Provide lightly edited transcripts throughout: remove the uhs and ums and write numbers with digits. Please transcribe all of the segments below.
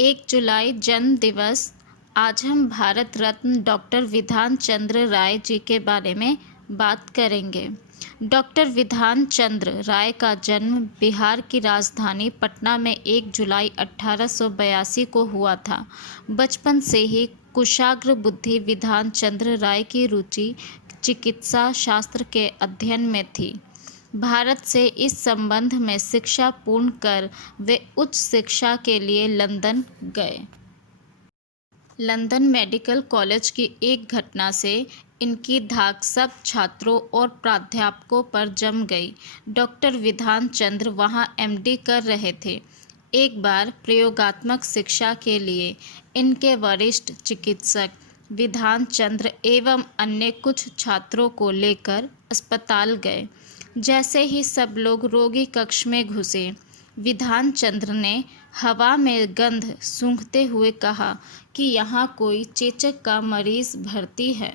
1 जुलाई जन्म दिवस। आज हम भारत रत्न डॉक्टर विधान चंद्र राय जी के बारे में बात करेंगे। डॉक्टर विधान चंद्र राय का जन्म बिहार की राजधानी पटना में 1 जुलाई 1882 को हुआ था। बचपन से ही कुशाग्र बुद्धि विधान चंद्र राय की रुचि चिकित्सा शास्त्र के अध्ययन में थी। भारत से इस संबंध में शिक्षा पूर्ण कर वे उच्च शिक्षा के लिए लंदन गए। लंदन मेडिकल कॉलेज की एक घटना से इनकी धाक सब छात्रों और प्राध्यापकों पर जम गई। डॉक्टर विधान चंद्र वहां एमडी कर रहे थे। एक बार प्रयोगात्मक शिक्षा के लिए इनके वरिष्ठ चिकित्सक विधान चंद्र एवं अन्य कुछ छात्रों को लेकर अस्पताल गए। जैसे ही सब लोग रोगी कक्ष में घुसे, विधान चंद्र ने हवा में गंध सूंघते हुए कहा कि यहाँ कोई चेचक का मरीज भर्ती है।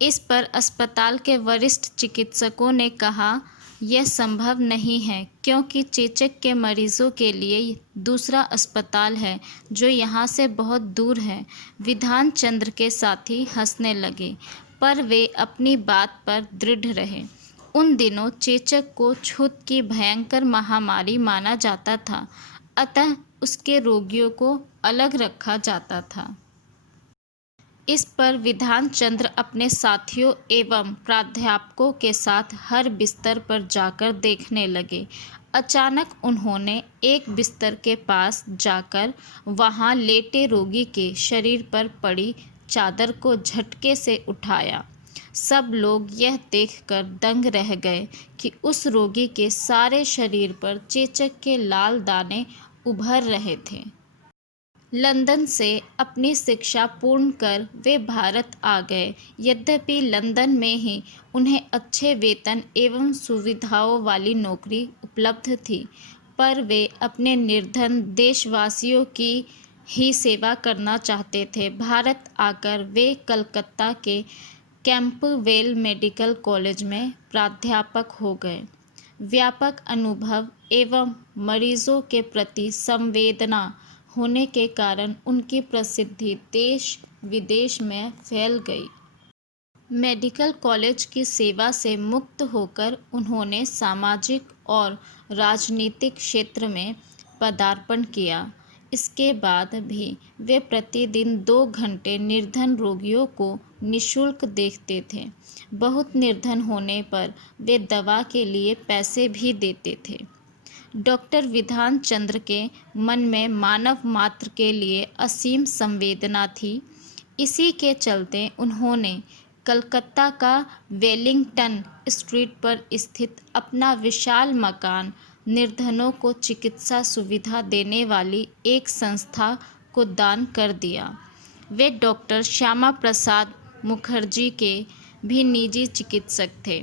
इस पर अस्पताल के वरिष्ठ चिकित्सकों ने कहा, यह संभव नहीं है क्योंकि चेचक के मरीजों के लिए दूसरा अस्पताल है जो यहाँ से बहुत दूर है। विधान चंद्र के साथी हंसने लगे, पर वे अपनी बात पर दृढ़ रहे। उन दिनों चेचक को छूत की भयंकर महामारी माना जाता था, अतः उसके रोगियों को अलग रखा जाता था। इस पर विधान चंद्र अपने साथियों एवं प्राध्यापकों के साथ हर बिस्तर पर जाकर देखने लगे। अचानक उन्होंने एक बिस्तर के पास जाकर वहां लेटे रोगी के शरीर पर पड़ी चादर को झटके से उठाया। सब लोग यह देखकर दंग रह गए कि उस रोगी के सारे शरीर पर चेचक के लाल दाने उभर रहे थे। लंदन से अपनी शिक्षा पूर्ण कर वे भारत आ गए। यद्यपि लंदन में ही उन्हें अच्छे वेतन एवं सुविधाओं वाली नौकरी उपलब्ध थी, पर वे अपने निर्धन देशवासियों की ही सेवा करना चाहते थे। भारत आकर वे कलकत्ता के कैंपवेल मेडिकल कॉलेज में प्राध्यापक हो गए। व्यापक अनुभव एवं मरीजों के प्रति संवेदना होने के कारण उनकी प्रसिद्धि देश विदेश में फैल गई। मेडिकल कॉलेज की सेवा से मुक्त होकर उन्होंने सामाजिक और राजनीतिक क्षेत्र में पदार्पण किया। इसके बाद भी वे प्रतिदिन 2 घंटे निर्धन रोगियों को निःशुल्क देखते थे। बहुत निर्धन होने पर वे दवा के लिए पैसे भी देते थे। डॉक्टर विधान चंद्र के मन में मानव मात्र के लिए असीम संवेदना थी। इसी के चलते उन्होंने कलकत्ता का वेलिंगटन स्ट्रीट पर स्थित अपना विशाल मकान निर्धनों को चिकित्सा सुविधा देने वाली एक संस्था को दान कर दिया। वे डॉक्टर श्यामा प्रसाद मुखर्जी के भी निजी चिकित्सक थे।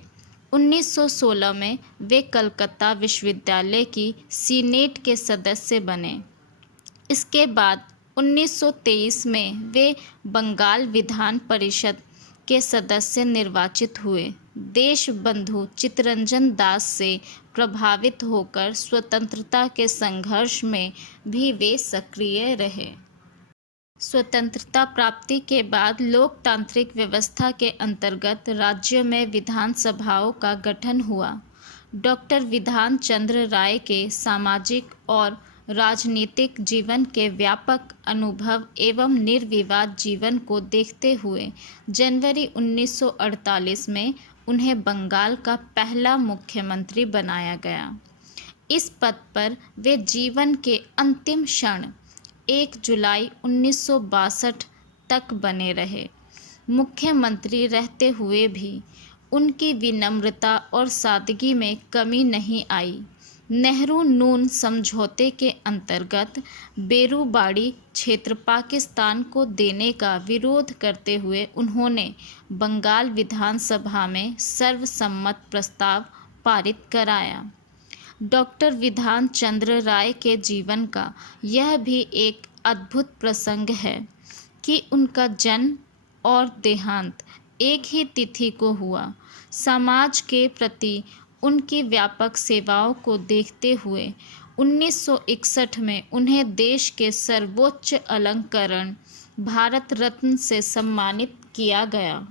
1916 में वे कलकत्ता विश्वविद्यालय की सीनेट के सदस्य बने। इसके बाद 1923 में वे बंगाल विधान परिषद के सदस्य निर्वाचित हुए। देशबंधु चित्तरंजन दास से प्रभावित होकर स्वतंत्रता के संघर्ष में भी वे सक्रिय रहे। स्वतंत्रता प्राप्ति के बाद लोकतांत्रिक व्यवस्था के अंतर्गत राज्यों में विधानसभाओं का गठन हुआ। डॉक्टर विधान चंद्र राय के सामाजिक और राजनीतिक जीवन के व्यापक अनुभव एवं निर्विवाद जीवन को देखते हुए जनवरी 1948 में उन्हें बंगाल का पहला मुख्यमंत्री बनाया गया। इस पद पर वे जीवन के अंतिम क्षण 1 जुलाई 1962 तक बने रहे। मुख्यमंत्री रहते हुए भी उनकी विनम्रता और सादगी में कमी नहीं आई। नेहरू नून समझौते के अंतर्गत बेरूबाड़ी क्षेत्र पाकिस्तान को देने का विरोध करते हुए उन्होंने बंगाल विधानसभा में सर्वसम्मत प्रस्ताव पारित कराया। डॉक्टर विधान चंद्र राय के जीवन का यह भी एक अद्भुत प्रसंग है कि उनका जन्म और देहांत एक ही तिथि को हुआ। समाज के प्रति उनकी व्यापक सेवाओं को देखते हुए 1961 में उन्हें देश के सर्वोच्च अलंकरण भारत रत्न से सम्मानित किया गया।